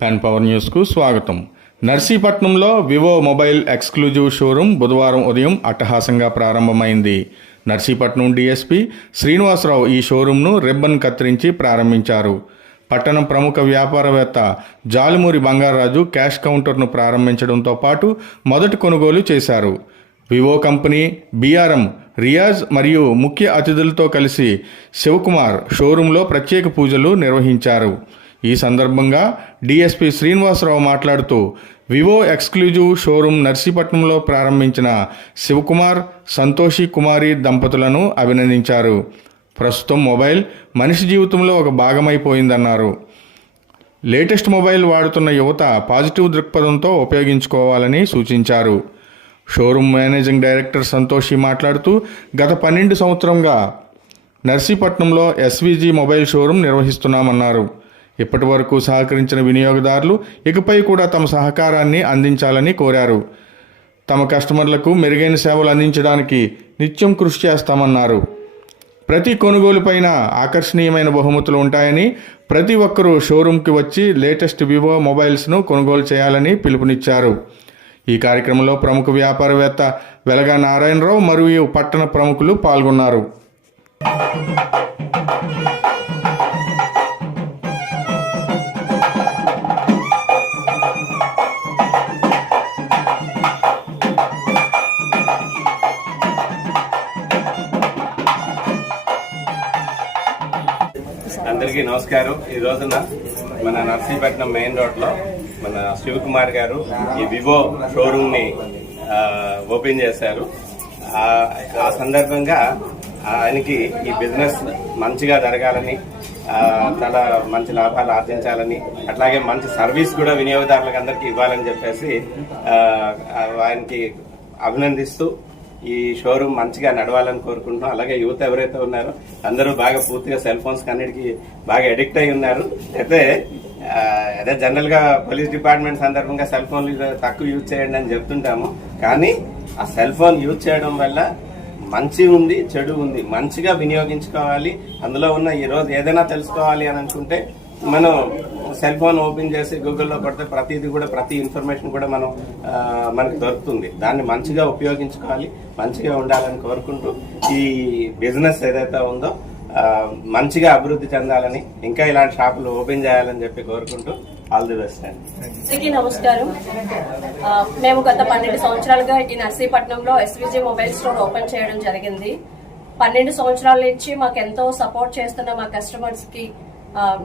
Pen power న్యూస్కు స్వాగతం. నర్సీపట్నంలో వివో మొబైల్ ఎక్స్క్లూజివ్ షోరూం బుధవారం ఉదయం అట్టహాసంగా ప్రారంభమైంది. నర్సీపట్నం డీఎస్పీ శ్రీనివాసరావు ఈ షోరూంను రిబ్బన్ కత్తిరించి ప్రారంభించారు. పట్టణం ప్రముఖ వ్యాపారవేత్త జాలిమూరి బంగారాజు క్యాష్ కౌంటర్ను ప్రారంభించడంతో పాటు మొదటి కొనుగోలు చేశారు. వివో కంపెనీ బీఆర్ఎం రియాజ్ మరియు ముఖ్య అతిథులతో కలిసి శివకుమార్ షోరూంలో ప్రత్యేక పూజలు నిర్వహించారు. ఈ సందర్భంగా డీఎస్పీ శ్రీనివాసరావు మాట్లాడుతూ వివో ఎక్స్క్లూజివ్ షోరూం నర్సీపట్నంలో ప్రారంభించిన శివకుమార్ సంతోషి కుమారి దంపతులను అభినందించారు. ప్రస్తుతం మొబైల్ మనిషి జీవితంలో ఒక భాగమైపోయిందన్నారు. లేటెస్ట్ మొబైల్ వాడుతున్న యువత పాజిటివ్ దృక్పథంతో ఉపయోగించుకోవాలని సూచించారు. షోరూమ్ మేనేజింగ్ డైరెక్టర్ సంతోషి మాట్లాడుతూ గత పన్నెండు సంవత్సరంగా నర్సీపట్నంలో ఎస్వీజీ మొబైల్ షోరూం నిర్వహిస్తున్నామన్నారు. ఇప్పటి వరకు సహకరించిన వినియోగదారులు ఇకపై కూడా తమ సహకారాన్ని అందించాలని కోరారు. తమ కస్టమర్లకు మెరుగైన సేవలు అందించడానికి నిత్యం కృషి చేస్తామన్నారు. ప్రతి కొనుగోలుపైన ఆకర్షణీయమైన బహుమతులు ఉంటాయని ప్రతి ఒక్కరూ షోరూంకి వచ్చి లేటెస్ట్ వివో మొబైల్స్ను కొనుగోలు చేయాలని పిలుపునిచ్చారు. ఈ కార్యక్రమంలో ప్రముఖ వ్యాపారవేత్త వెలగా నారాయణరావు మరియు పట్టణ ప్రముఖులు పాల్గొన్నారు. అందరికీ నమస్కారం. ఈ రోజున మన నర్సీపట్నం మెయిన్ రోడ్లో మన శివకుమార్ గారు ఈ వివో షోరూమ్ని ఓపెన్ చేశారు. ఆ సందర్భంగా ఆయనకి ఈ బిజినెస్ మంచిగా జరగాలని చాలా మంచి లాభాలు ఆర్జించాలని అట్లాగే మంచి సర్వీస్ కూడా వినియోగదారులకు అందరికీ ఇవ్వాలని చెప్పేసి ఆయనకి అభినందిస్తూ ఈ షోరూమ్ మంచిగా నడవాలని కోరుకుంటున్నాం. అలాగే యువత ఎవరైతే ఉన్నారో అందరూ బాగా పూర్తిగా సెల్ ఫోన్స్ అన్నిటికీ బాగా అడిక్ట్ అయి ఉన్నారు. అయితే అదే జనరల్గా పోలీస్ డిపార్ట్మెంట్ సందర్భంగా సెల్ ఫోన్లు తక్కువ యూజ్ చేయండి అని చెప్తుంటాము. కానీ ఆ సెల్ ఫోన్ యూజ్ చేయడం వల్ల మంచి ఉంది చెడు ఉంది. మంచిగా వినియోగించుకోవాలి. అందులో ఉన్న ఈరోజు ఏదైనా తెలుసుకోవాలి అని అనుకుంటే మనం సెల్ ఫోన్ ఓపెన్ చేసి గూగుల్లో కొడితే ప్రతిదీ కూడా ప్రతి ఇన్ఫర్మేషన్ కూడా మనం మనకు దొరుకుతుంది. దాన్ని మంచిగా ఉపయోగించుకోవాలి మంచిగా ఉండాలని కోరుకుంటూ ఈ బిజినెస్ ఏదైతే ఉందో మంచిగా అభివృద్ధి చెందాలని ఇంకా ఇలాంటి షాపులు ఓపెన్ చేయాలని చెప్పి కోరుకుంటూ ఆల్ ది బెస్ట్ అండి. అందరికీ నమస్కారం. మేము గత పన్నెండు సంవత్సరాలుగా ఈ నర్సీపట్నంలో ఎస్విజి మొబైల్ స్టోర్ ఓపెన్ చేయడం జరిగింది. పన్నెండు సంవత్సరాల నుంచి మాకు ఎంతో సపోర్ట్ చేస్తున్న మా కస్టమర్స్కి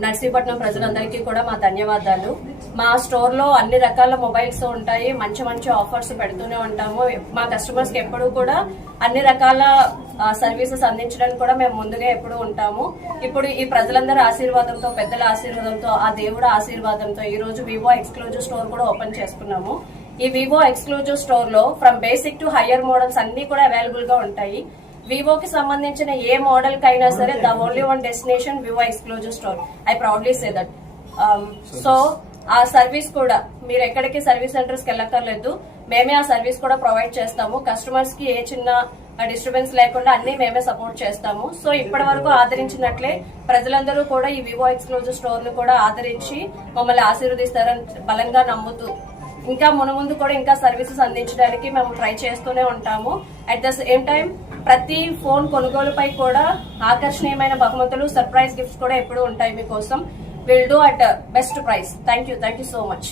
నర్సీపట్నం ప్రజలందరికీ కూడా మా ధన్యవాదాలు. మా స్టోర్లో అన్ని రకాల మొబైల్స్ ఉంటాయి. మంచి మంచి ఆఫర్స్ పెడుతూనే ఉంటాము. మా కస్టమర్స్కి ఎప్పుడూ కూడా అన్ని రకాల సర్వీసెస్ అందించడానికి కూడా మేము ముందుగా ఎప్పుడూ ఉంటాము. ఇప్పుడు ఈ ప్రజలందరి ఆశీర్వాదంతో పెద్దల ఆశీర్వాదంతో ఆ దేవుడు ఆశీర్వాదంతో ఈ రోజు వివో ఎక్స్క్లూజివ్ స్టోర్ కూడా ఓపెన్ చేసుకున్నాము. ఈ వివో ఎక్స్క్లూజివ్ స్టోర్లో from basic to higher models అన్ని కూడా అవైలబుల్గా ఉంటాయి. వివోకి సంబంధించిన ఏ మోడల్ కైనా సరే the only one destination Vivo exclusive store I proudly say that so ఆ సర్వీస్ కూడా మీరు ఎక్కడికి సర్వీస్ సెంటర్స్కి వెళ్ళక్కర్లేదు. మేమే ఆ సర్వీస్ కూడా ప్రొవైడ్ చేస్తాము. కస్టమర్స్కి ఏ చిన్న డిస్టర్బెన్స్ లేకుండా అన్ని మేమే సపోర్ట్ చేస్తాము. సో ఇప్పటి వరకు ఆదరించినట్లే ప్రజలందరూ కూడా ఈ వివో ఎక్స్క్లూజివ్ స్టోర్ను కూడా ఆదరించి మమ్మల్ని ఆశీర్వదిస్తారని బలంగా నమ్ముతూ ఇంకా మునముందు కూడా ఇంకా సర్వీసెస్ అందించడానికి మేము ట్రై చేస్తూనే ఉంటాము. అట్ ద సేమ్ టైం ప్రతి ఫోన్ కొనుగోలుపై కూడా ఆకర్షణీయమైన బహుమతులు సర్ప్రైజ్ గిఫ్ట్స్ కూడా ఎప్పుడూ ఉంటాయి మీకోసం. Will do at best price thank you thank you so much